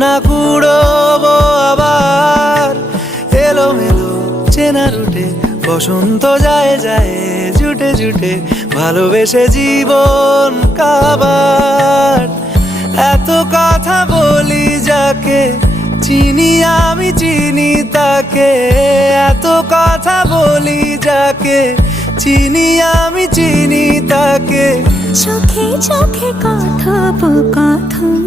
না কুড়োবো আবার এলোমেলো চেনা রুটে, বসন্ত যায় যায় জুটে জুটে, ভালোবেসে জীবন কাবার। এত কথা বলি যাকে চিনি আমি চিনি তাকে, এত কথা বলি যাকে চিনি আমি চিনি তাকে। চোখে চোখে কথোপকথন